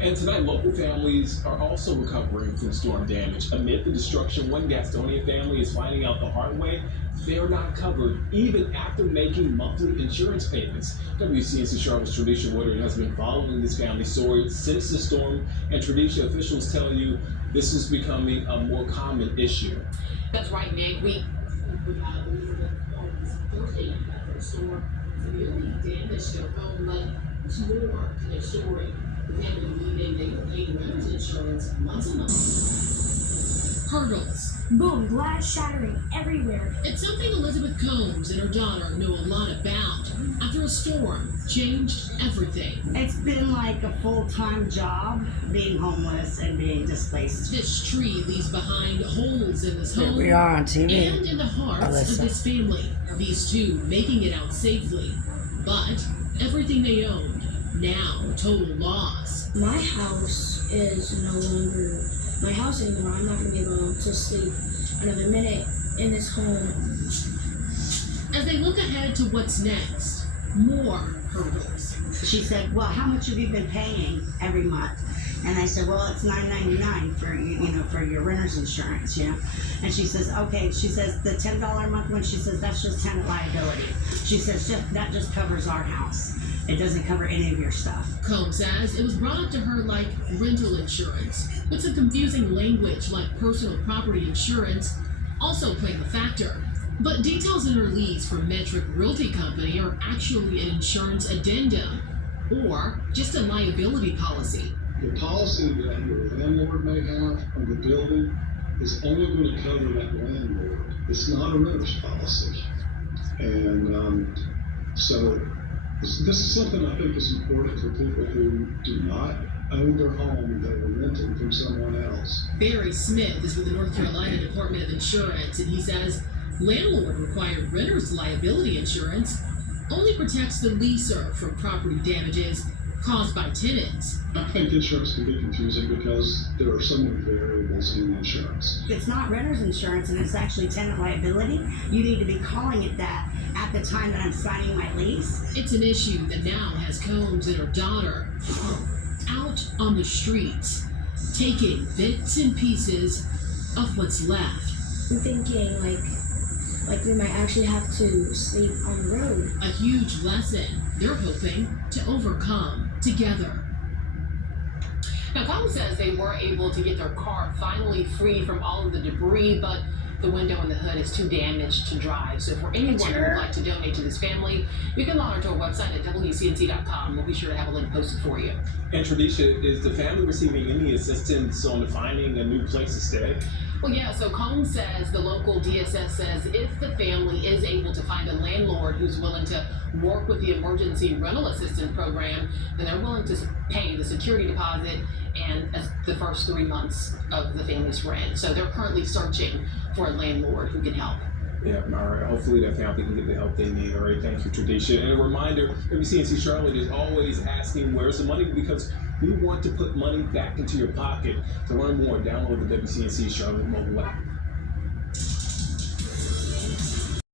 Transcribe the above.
And tonight, local families are also recovering from storm damage. Amid the destruction, one Gastonia family is finding out the hard way they're not covered even after making monthly insurance payments. WCNC Charlotte's Tradition Woodard has been following this family story since the storm, and Tradition officials tell you this is becoming a more common issue. That's right, Nick. We Thursday after the storm severely damaged their home, but there's more to their story. The family believing they were paying renter's insurance months and months. Hurdles. Boom, glass shattering everywhere. It's something Elizabeth Combs and her daughter know a lot about. After a storm changed everything. It's been like a full-time job, being homeless and being displaced. This tree leaves behind holes in this home. We are on TV. And in the hearts of this family. These two making it out safely. But everything they owned, now total loss. My house is no longer my house anymore. I'm not going to be able to sleep another minute in this home. As they look ahead to what's next, more hurdles. She said, well, how much have you been paying every month? And I said, well, it's $9.99 for for your renter's insurance, And she says, okay. She says the $10 a month one. She says that's just tenant liability. She says that just covers our house. It doesn't cover any of your stuff. Combs says it was brought up to her like rental insurance, with some confusing language like personal property insurance also playing a factor. But details in her lease for Metric Realty Company are actually an insurance addendum, or just a liability policy. The policy that your landlord may have on the building is only going to cover that landlord. It's not a renter's policy. And so this is something I think is important for people who do not own their home and they were renting from someone else. Barry Smith is with the North Carolina Department of Insurance, and he says landlord-required renter's liability insurance only protects the leaser from property damages caused by tenants. I think insurance can be confusing because there are so many variables in insurance. If it's not renter's insurance and it's actually tenant liability, you need to be calling it that at the time that I'm signing my lease. It's an issue that now has Combs and her daughter out on the streets, taking bits and pieces of what's left. I'm thinking like we might actually have to sleep on the road. A huge lesson they're hoping to overcome together. Now, Combs says they were able to get their car finally free from all of the debris, but the window in the hood is too damaged to drive. So for anyone who would like to donate to this family, you can log on to our website at WCNC.com. We'll be sure to have a link posted for you. And Tradition, is the family receiving any assistance on finding a new place to stay? Well, yeah, so Combs says, the local DSS says, if the family is able to find a landlord who's willing to work with the emergency rental assistance program, then they're willing to pay the security deposit and the first 3 months of the family's rent. So they're currently searching for a landlord who can help. Yeah, all right. Hopefully that family can get the help they need. All right, thank you, Tradition. And a reminder, WCNC Charlotte is always asking, where's the money? Because we want to put money back into your pocket. To learn more, download the WCNC Charlotte mobile app.